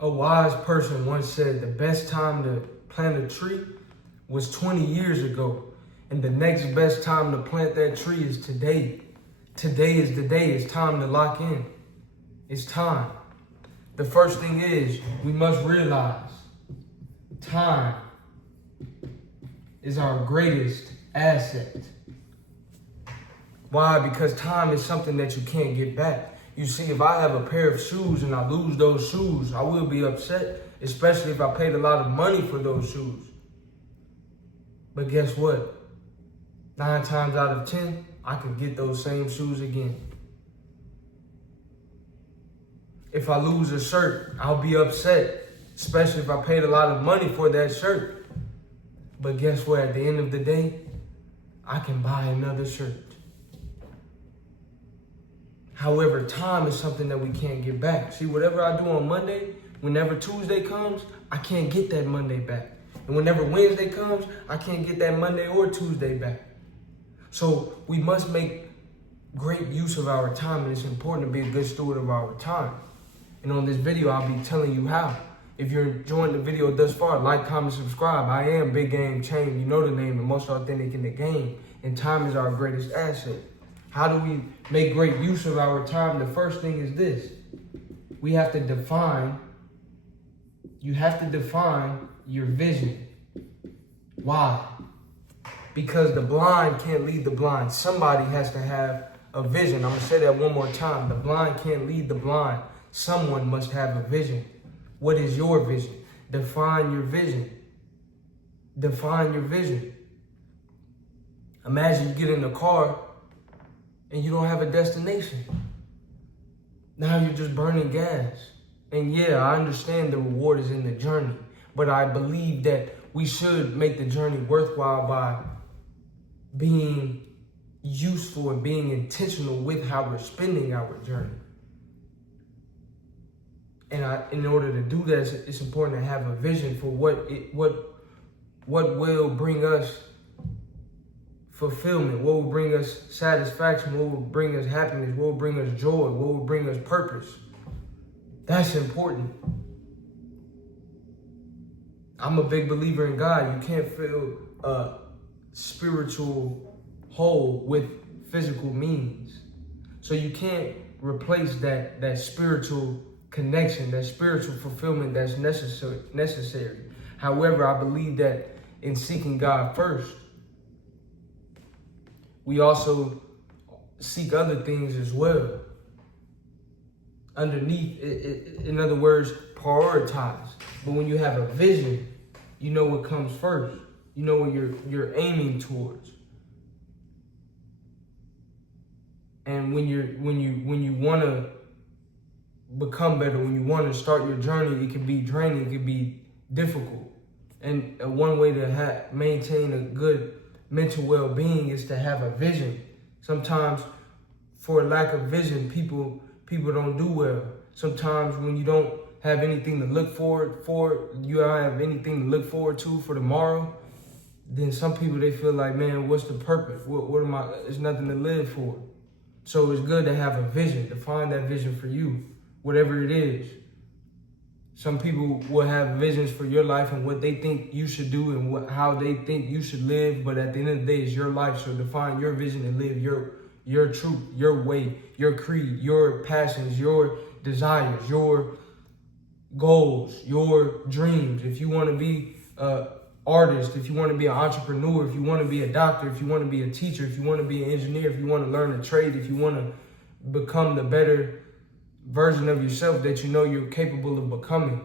A wise person once said the best time to plant a tree was 20 years ago. And the next best time to plant that tree is today. Today is the day. It's time to lock in. It's time. The first thing is we must realize time is our greatest asset. Why? Because time is something that you can't get back. You see, if I have a pair of shoes and I lose those shoes, I will be upset, especially if I paid a lot of money for those shoes. But guess what? 9 times out of 10, I could get those same shoes again. If I lose a shirt, I'll be upset, especially if I paid a lot of money for that shirt. But guess what? At the end of the day, I can buy another shirt. However, time is something that we can't get back. See, whatever I do on Monday, whenever Tuesday comes, I can't get that Monday back. And whenever Wednesday comes, I can't get that Monday or Tuesday back. So we must make great use of our time, and it's important to be a good steward of our time. And on this video, I'll be telling you how. If you're enjoying the video thus far, like, comment, subscribe. I am Big Game Chain. You know the name, the most authentic in the game. And time is our greatest asset. How do we make great use of our time? The first thing is this. We have to define, you have to define your vision. Why? Because the blind can't lead the blind. Somebody has to have a vision. I'm going to say that one more time. The blind can't lead the blind. Someone must have a vision. What is your vision? Define your vision. Define your vision. Imagine you get in the car and you don't have a destination. Now you're just burning gas. And yeah, I understand the reward is in the journey, but I believe that we should make the journey worthwhile by being useful and being intentional with how we're spending our journey. And in order to do that, it's important to have a vision for what will bring us fulfillment, what will bring us satisfaction, what will bring us happiness, what will bring us joy, what will bring us purpose. That's important. I'm a big believer in God. You can't fill a spiritual hole with physical means. So you can't replace that spiritual connection, that spiritual fulfillment that's necessary. However, I believe that in seeking God first, we also seek other things as well. Underneath, in other words, prioritize. But when you have a vision, you know what comes first. You know what you're aiming towards. And when you want to become better, when you want to start your journey, it can be draining, it can be difficult. And one way to maintain a good mental well-being is to have a vision. Sometimes for lack of vision, people don't do well. Sometimes when you don't have anything to look forward for, you don't have anything to look forward to for tomorrow, then some people, they feel like, man, what's the purpose? What am I, there's nothing to live for. So it's good to have a vision, to find that vision for you, whatever it is. Some people will have visions for your life and what they think you should do and how they think you should live. But at the end of the day, it's your life. So define your vision and live your truth, your way, your creed, your passions, your desires, your goals, your dreams. If you want to be an artist, if you want to be an entrepreneur, if you want to be a doctor, if you want to be a teacher, if you want to be an engineer, if you want to learn a trade, if you want to become the better version of yourself that you know you're capable of becoming,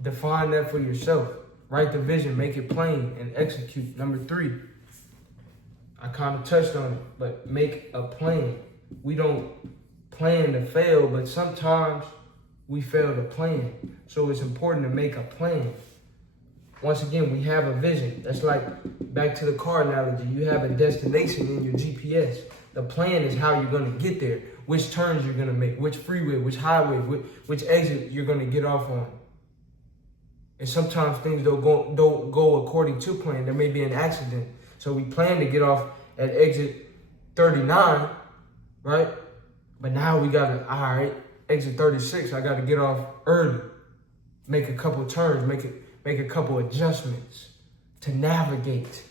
define that for yourself. Write the vision, make it plain, and execute. Number 3, I kind of touched on it, but make a plan. We don't plan to fail, but sometimes we fail to plan. So it's important to make a plan. Once again, we have a vision. That's like, back to the car analogy, you have a destination in your GPS. The plan is how you're going to get there, which turns you're going to make, which freeway, which highway, which exit you're going to get off on. And sometimes things don't go according to plan. There may be an accident. So we plan to get off at exit 39, right? But now we got to, all right, exit 36, I got to get off early. make a couple turns, make a couple adjustments to navigate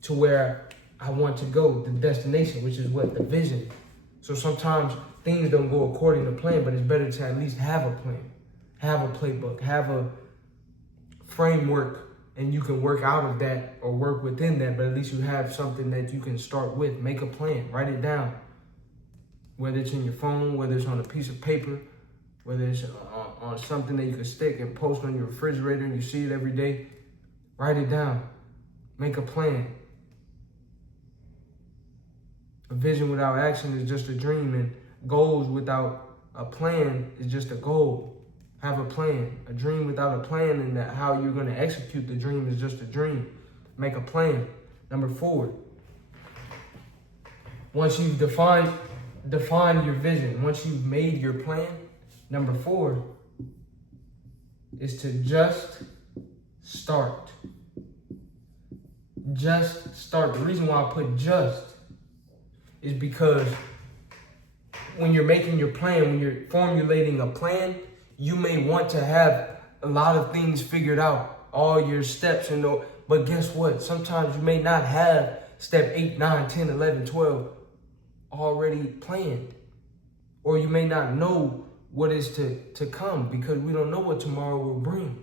to where I want to go, the destination, which is what? The vision. So sometimes things don't go according to plan, but it's better to at least have a plan, have a playbook, have a framework, and you can work out of that or work within that, but at least you have something that you can start with. Make a plan, write it down. Whether it's in your phone, whether it's on a piece of paper, whether it's on something that you can stick and post on your refrigerator and you see it every day, write it down. Make a plan. A vision without action is just a dream, and goals without a plan is just a goal. Have a plan. A dream without a plan, and that how you're going to execute the dream is just a dream. Make a plan. Number 4. Once you've defined your vision, once you've made your plan, number 4 is to just start. Just start. The reason why I put just is because when you're making your plan, when you're formulating a plan, you may want to have a lot of things figured out, all your steps, but guess what? Sometimes you may not have step 8, 9, 10, 11, 12 already planned. Or you may not know what is to come, because we don't know what tomorrow will bring.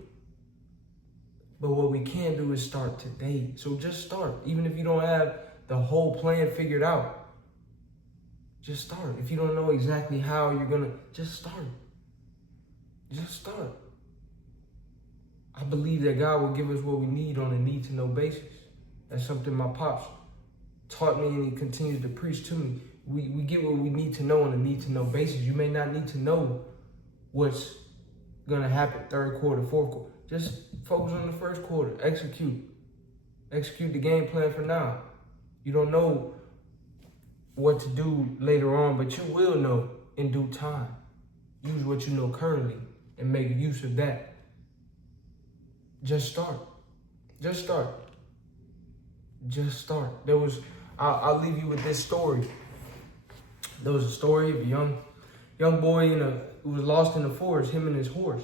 But what we can do is start today. So just start. Even if you don't have the whole plan figured out, just start. If you don't know exactly how you're going to, just start. Just start. I believe that God will give us what we need on a need-to-know basis. That's something my pops taught me, and he continues to preach to me. We get what we need to know on a need-to-know basis. You may not need to know what's going to happen 3rd quarter, 4th quarter. Just focus on the 1st quarter. Execute the game plan for now. You don't know what to do later on, but you will know in due time. Use what you know currently and make use of that. Just start. Just start. Just start. I'll leave you with this story. There was a story of a young boy who was lost in the forest, him and his horse.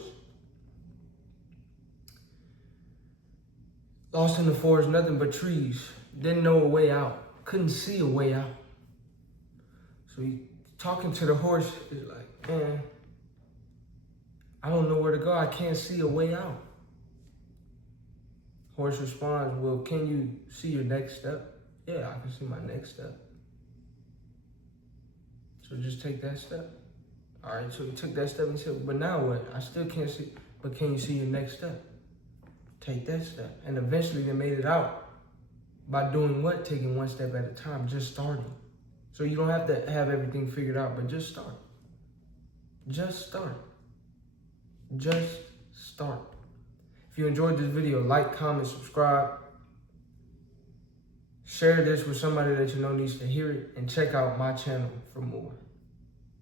Lost in the forest, nothing but trees. Didn't know a way out. Couldn't see a way out. So he talking to the horse, is like, man, I don't know where to go. I can't see a way out. Horse responds, well, can you see your next step? Yeah, I can see my next step. So just take that step. All right, so he took that step and said, but now what? I still can't see, but can you see your next step? Take that step. And eventually they made it out by doing what? Taking one step at a time, just starting. So you don't have to have everything figured out, but just start. Just start. Just start. If you enjoyed this video, like, comment, subscribe. Share this with somebody that you know needs to hear it, and check out my channel for more.